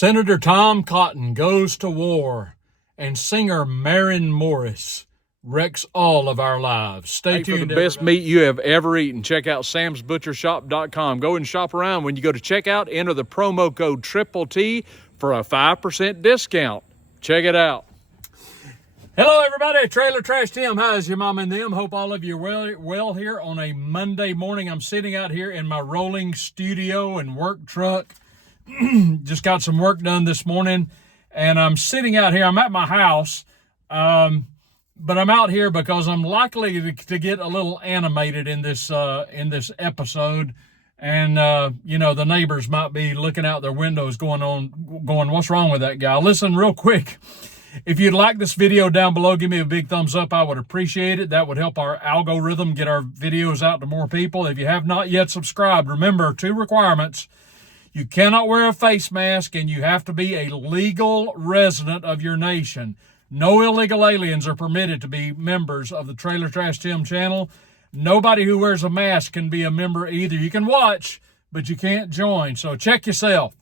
Senator Tom Cotton goes to war, and singer Maren Morris wrecks all of our lives. Stay tuned for the best meat you have ever eaten. Check out samsbutchershop.com. Go and shop around. When you go to checkout, enter the promo code Triple T for a 5% discount. Check it out. Hello, everybody. Trailer Trash Tim. How's your mom and them? Hope all of you are well here on a Monday morning. I'm sitting out here in my rolling studio and work truck. Just got some work done this morning, and I'm sitting out here. I'm at my house, but I'm out here because I'm likely to get a little animated in this episode. And the neighbors might be looking out their windows going, what's wrong with that guy? Listen real quick. If you'd like this video down below, give me a big thumbs up. I would appreciate it. That would help our algorithm get our videos out to more people. If you have not yet subscribed, remember 2 requirements. You cannot wear a face mask, and you have to be a legal resident of your nation. No illegal aliens are permitted to be members of the Trailer Trash Tim channel. Nobody who wears a mask can be a member either. You can watch, but you can't join. So check yourself.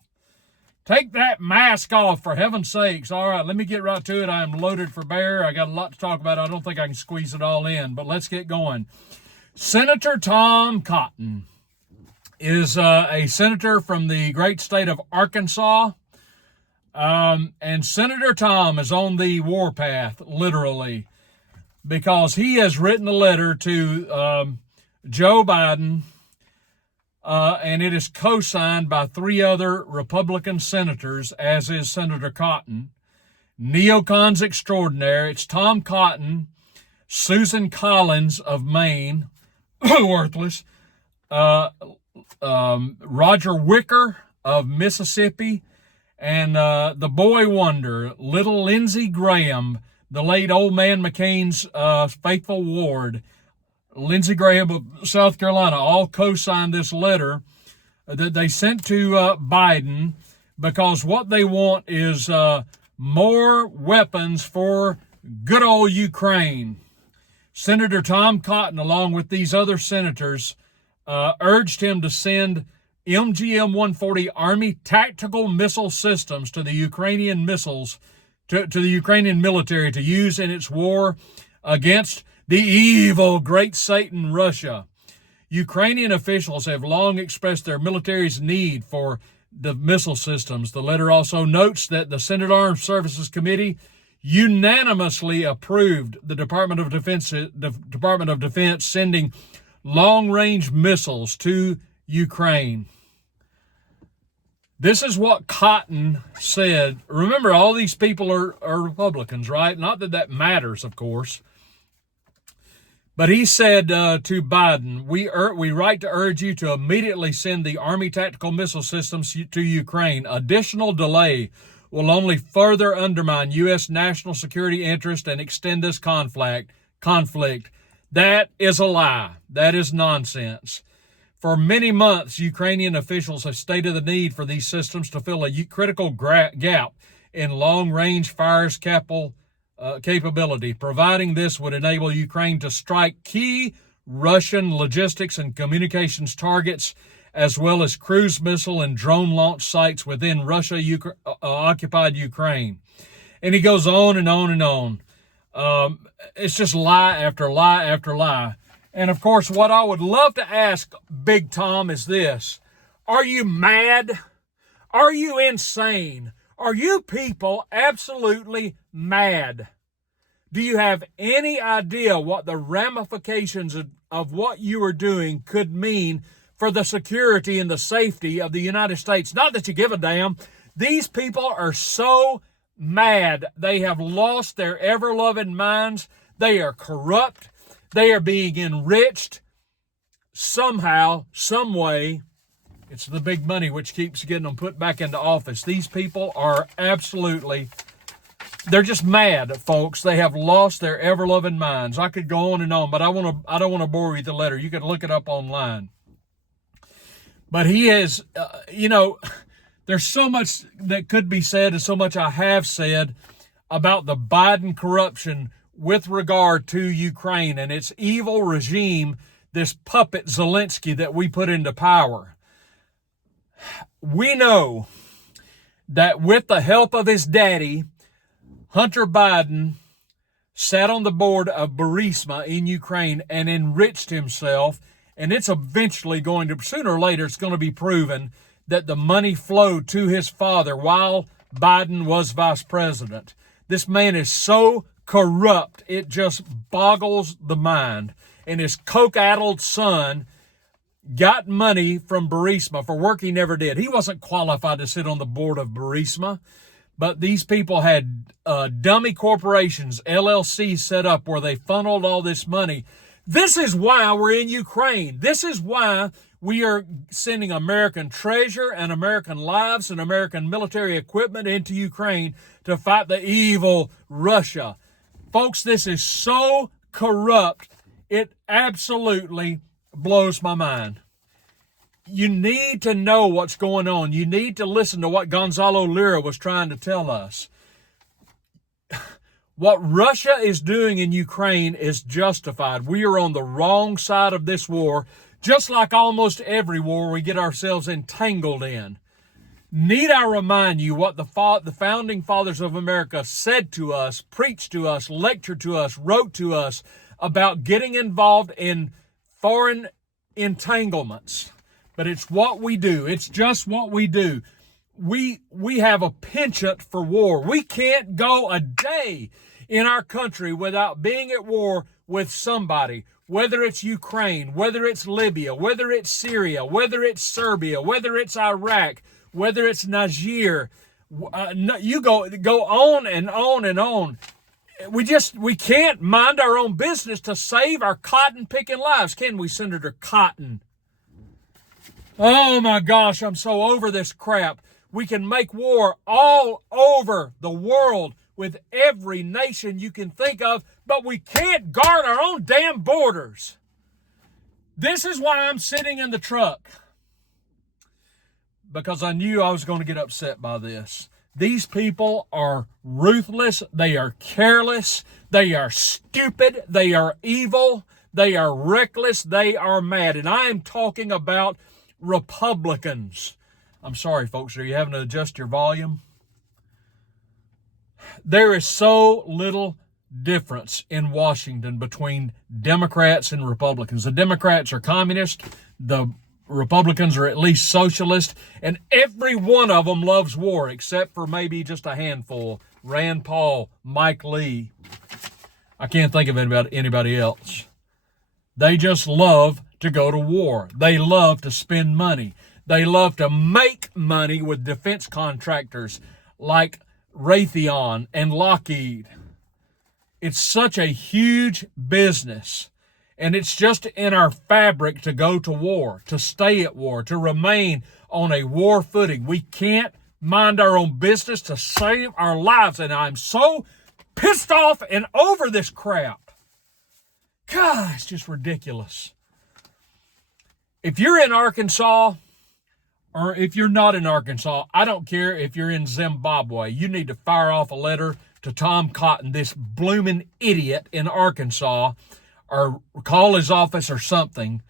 Take that mask off, for heaven's sakes. All right, let me get right to it. I am loaded for bear. I got a lot to talk about. I don't think I can squeeze it all in, but let's get going. Senator Tom Cotton is a senator from the great state of Arkansas. And Senator Tom is on the warpath, literally, because he has written a letter to Joe Biden, and it is co-signed by 3 other Republican senators, as is Senator Cotton. Neocons extraordinaire. It's Tom Cotton, Susan Collins of Maine, worthless, Roger Wicker of Mississippi, and the boy wonder, little Lindsey Graham, the late old man McCain's faithful ward. Lindsey Graham of South Carolina all co-signed this letter that they sent to Biden, because what they want is more weapons for good old Ukraine. Senator Tom Cotton, along with these other senators, urged him to send MGM-140 Army tactical missile systems to the Ukrainian to the Ukrainian military to use in its war against the evil great Satan Russia. Ukrainian officials have long expressed their military's need for the missile systems. The letter also notes that the Senate Armed Services Committee unanimously approved the Department of Defense sending long-range missiles to Ukraine. This is what Cotton said. Remember, all these people are Republicans, right? Not that that matters, of course. But he said to Biden, we write to urge you to immediately send the Army tactical missile systems to Ukraine. Additional delay will only further undermine U.S. national security interest and extend this conflict. That is a lie. That is nonsense. For many months, Ukrainian officials have stated the need for these systems to fill a critical gap in long-range fires capability. Providing this would enable Ukraine to strike key Russian logistics and communications targets, as well as cruise missile and drone launch sites within Russia-occupied Ukraine. And he goes on and on and on. It's just lie after lie after lie. And of course, what I would love to ask Big Tom is this: are you mad? Are you insane? Are you people absolutely mad? Do you have any idea what the ramifications of what you are doing could mean for the security and the safety of the United States? Not that you give a damn. These people are so mad. They have lost their ever-loving minds. They are corrupt. They are being enriched somehow, some way. It's the big money which keeps getting them put back into office. These people are they're just mad, folks. They have lost their ever-loving minds. I could go on and on, but I don't want to bore you with the letter. You can look it up online. But he has, there's so much that could be said, and so much I have said about the Biden corruption with regard to Ukraine and its evil regime, this puppet Zelensky that we put into power. We know that with the help of his daddy, Hunter Biden, sat on the board of Burisma in Ukraine and enriched himself. And it's eventually going to, sooner or later, it's going to be proven that the money flowed to his father while Biden was vice president. This man is so corrupt, it just boggles the mind. And his coke-addled son got money from Burisma for work he never did. He wasn't qualified to sit on the board of Burisma, but these people had dummy corporations, LLCs set up where they funneled all this money. This is why we're in Ukraine. This is why we are sending American treasure and American lives and American military equipment into Ukraine to fight the evil Russia. Folks, this is so corrupt, it absolutely blows my mind. You need to know what's going on. You need to listen to what Gonzalo Lira was trying to tell us. What Russia is doing in Ukraine is justified. We are on the wrong side of this war, just like almost every war we get ourselves entangled in. Need I remind you what the founding fathers of America said to us, preached to us, lectured to us, wrote to us about getting involved in foreign entanglements? But it's what we do. It's just what we do. We have a penchant for war. We can't go a day in our country without being at war with somebody, whether it's Ukraine, whether it's Libya, whether it's Syria, whether it's Serbia, whether it's Iraq, whether it's Niger. You go on and on and on. We can't mind our own business to save our cotton-picking lives, can we, Senator Cotton? Oh my gosh, I'm so over this crap. We can make war all over the world with every nation you can think of, but we can't guard our own damn borders. This is why I'm sitting in the truck, because I knew I was going to get upset by this. These people are ruthless. They are careless. They are stupid. They are evil. They are reckless. They are mad. And I am talking about Republicans. I'm sorry, folks. Are you having to adjust your volume? There is so little difference in Washington between Democrats and Republicans. The Democrats are communist. The Republicans are at least socialist. And every one of them loves war, except for maybe just a handful. Rand Paul, Mike Lee. I can't think of anybody else. They just love to go to war. They love to spend money. They love to make money with defense contractors like Raytheon and Lockheed. It's such a huge business, and it's just in our fabric to go to war, to stay at war, to remain on a war footing. We can't mind our own business to save our lives, and I'm so pissed off and over this crap. God, it's just ridiculous. If you're in Arkansas, or if you're not in Arkansas, I don't care if you're in Zimbabwe, you need to fire off a letter to Tom Cotton, this blooming idiot in Arkansas, or call his office or something,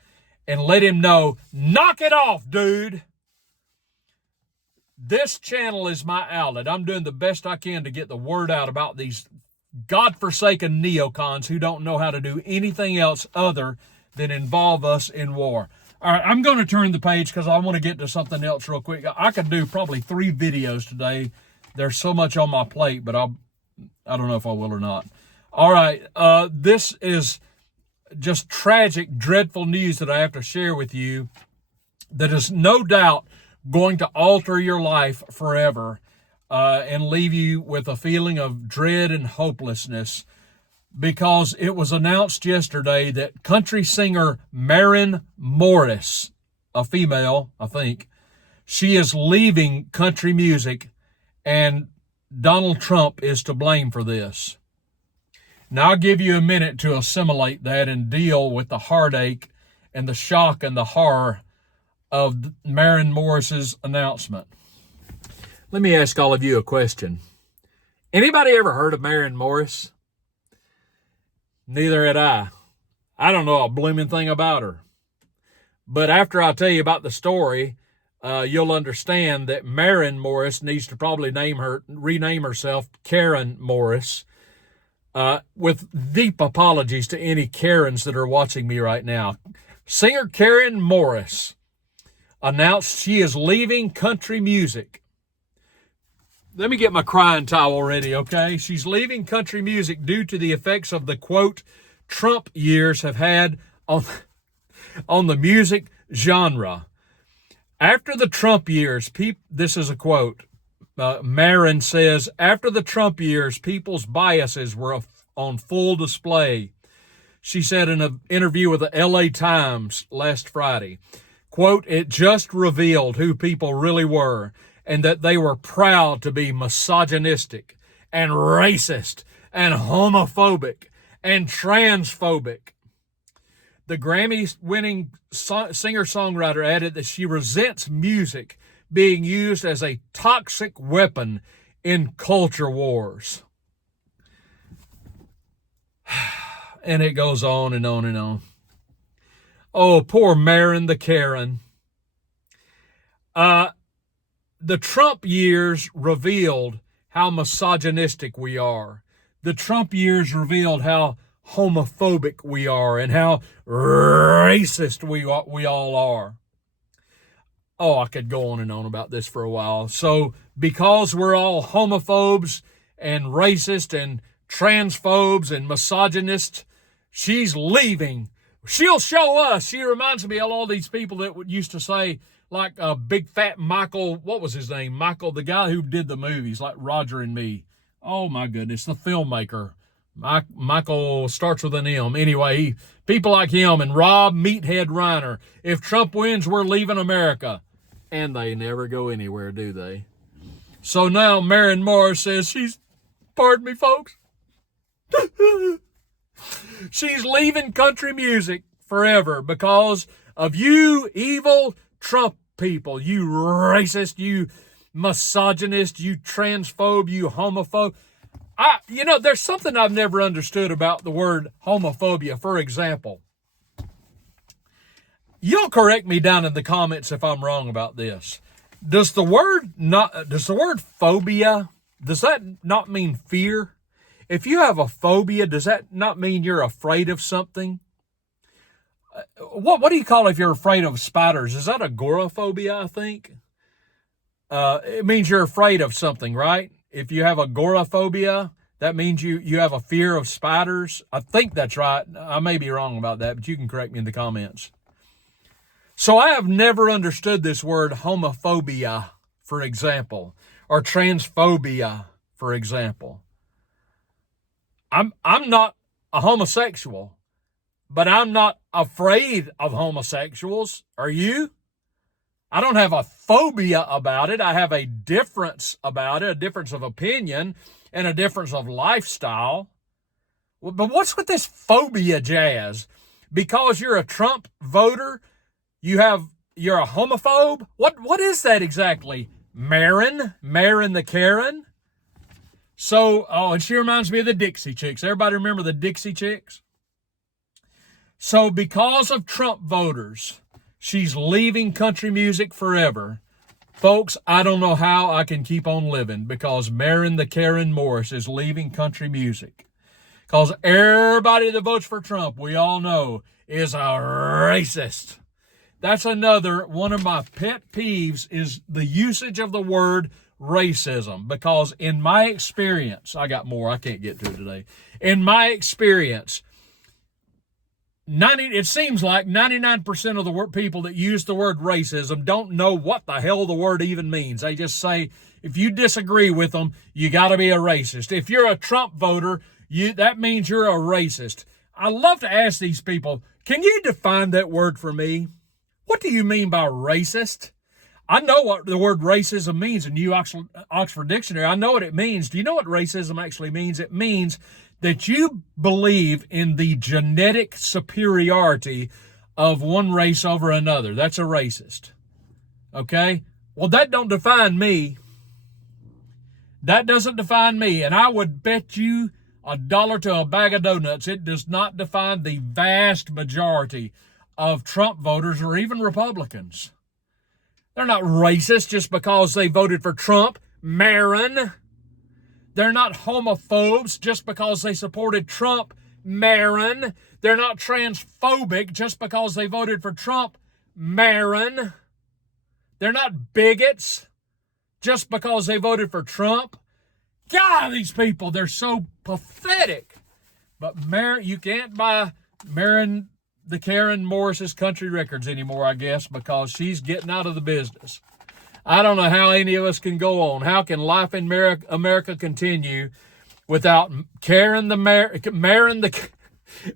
and let him know, knock it off, dude. This channel is my outlet. I'm doing the best I can to get the word out about these godforsaken neocons who don't know how to do anything else other than involve us in war. All right, I'm going to turn the page because I want to get to something else real quick. I could do probably 3 videos today. There's so much on my plate, but I don't know if I will or not. All right, this is just tragic, dreadful news that I have to share with you that is no doubt going to alter your life forever and leave you with a feeling of dread and hopelessness, because it was announced yesterday that country singer Maren Morris, a female, I think, she is leaving country music, and Donald Trump is to blame for this. Now, I'll give you a minute to assimilate that and deal with the heartache and the shock and the horror of Maren Morris's announcement. Let me ask all of you a question. Anybody ever heard of Maren Morris? Neither had I. I don't know a blooming thing about her. But after I tell you about the story, you'll understand that Maren Morris needs to probably rename herself Karen Morris. With deep apologies to any Karens that are watching me right now. Singer Karen Morris announced she is leaving country music. Let me get my crying towel ready, okay? She's leaving country music due to the effects of the, quote, Trump years have had on the music genre. After the Trump years, this is a quote, Maren says, after the Trump years, people's biases were on full display. She said in an interview with the LA Times last Friday, quote, it just revealed who people really were and that they were proud to be misogynistic and racist and homophobic and transphobic. The Grammy-winning singer-songwriter added that she resents music being used as a toxic weapon in culture wars. And it goes on and on and on. Oh, poor Maren the Karen. The Trump years revealed how misogynistic we are. The Trump years revealed how homophobic we are and how racist we all are. Oh, I could go on and on about this for a while. So because we're all homophobes and racist and transphobes and misogynists, she's leaving. She'll show us. She reminds me of all these people that used to say, like big fat Michael, what was his name? Michael, the guy who did the movies, like Roger and Me. Oh, my goodness, the filmmaker. Michael starts with an M. Anyway, people like him and Rob Meathead Reiner. If Trump wins, we're leaving America. And they never go anywhere, do they? So now Maren Morris says pardon me, folks, she's leaving country music forever because of you evil Trump people, you racist, you misogynist, you transphobe, you homophobe. There's something I've never understood about the word homophobia. For example, you'll correct me down in the comments if I'm wrong about this. Does the word phobia, does that not mean fear? If you have a phobia, does that not mean you're afraid of something? What do you call it if you're afraid of spiders? Is that agoraphobia, I think? It means you're afraid of something, right? If you have agoraphobia, that means you have a fear of spiders. I think that's right. I may be wrong about that, but you can correct me in the comments. So I have never understood this word homophobia, for example, or transphobia, for example. I'm not a homosexual, but I'm not afraid of homosexuals. Are you? I don't have a phobia about it. I have a difference about it, a difference of opinion and a difference of lifestyle. But what's with this phobia jazz? Because you're a Trump voter, you're a homophobe? What is that exactly? Maren the Karen? So, and she reminds me of the Dixie Chicks. Everybody remember the Dixie Chicks? So because of Trump voters, she's leaving country music forever. Folks, I don't know how I can keep on living because Maren the Karen Morris is leaving country music. Because everybody that votes for Trump, we all know, is a racist. That's another one of my pet peeves is the usage of the word racism. Because in my experience, I got more, I can't get to it today. In my experience, it seems like 99% of the people that use the word racism don't know what the hell the word even means. They just say, if you disagree with them, you got to be a racist. If you're a Trump voter, that means you're a racist. I love to ask these people, can you define that word for me? What do you mean by racist? I know what the word racism means in New Oxford Dictionary. I know what it means. Do you know what racism actually means? It means that you believe in the genetic superiority of one race over another. That's a racist. Okay? Well, that don't define me. That doesn't define me. And I would bet you $1 to a bag of donuts, it does not define the vast majority of Trump voters or even Republicans. They're not racist just because they voted for Trump, Maren. They're not homophobes just because they supported Trump, Maren. They're not transphobic just because they voted for Trump, Maren. They're not bigots just because they voted for Trump. God, these people, they're so pathetic. But Maren, you can't buy Maren The Karen Morris's country records anymore, I guess, because she's getting out of the business. I don't know how any of us can go on. How can life in America continue without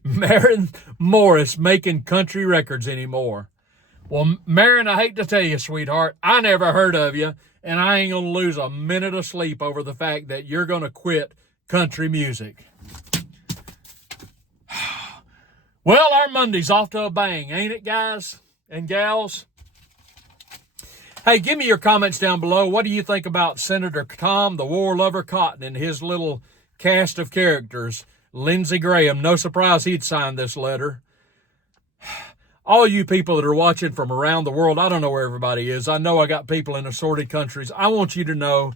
Maren Morris making country records anymore? Well, Maren, I hate to tell you, sweetheart, I never heard of you, and I ain't going to lose a minute of sleep over the fact that you're going to quit country music. Well, our Monday's off to a bang, ain't it, guys and gals? Hey, give me your comments down below. What do you think about Senator Tom, the war lover Cotton, and his little cast of characters? Lindsey Graham, no surprise he'd signed this letter. All you people that are watching from around the world, I don't know where everybody is. I know I got people in assorted countries. I want you to know,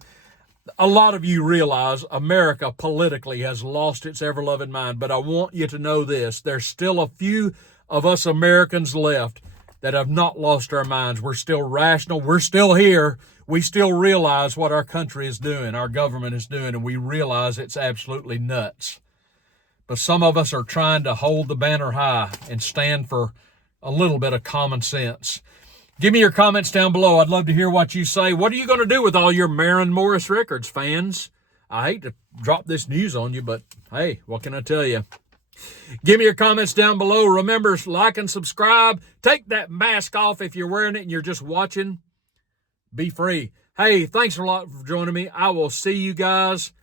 a lot of you realize America politically has lost its ever-loving mind, but I want you to know this. There's still a few of us Americans left that have not lost our minds. We're still rational. We're still here. We still realize what our country is doing, our government is doing, and we realize it's absolutely nuts. But some of us are trying to hold the banner high and stand for a little bit of common sense. Give me your comments down below. I'd love to hear what you say. What are you going to do with all your Maren Morris records, fans? I hate to drop this news on you, but hey, what can I tell you? Give me your comments down below. Remember, like and subscribe. Take that mask off if you're wearing it and you're just watching. Be free. Hey, thanks a lot for joining me. I will see you guys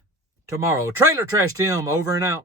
tomorrow. Trailer Trash Tim, over and out.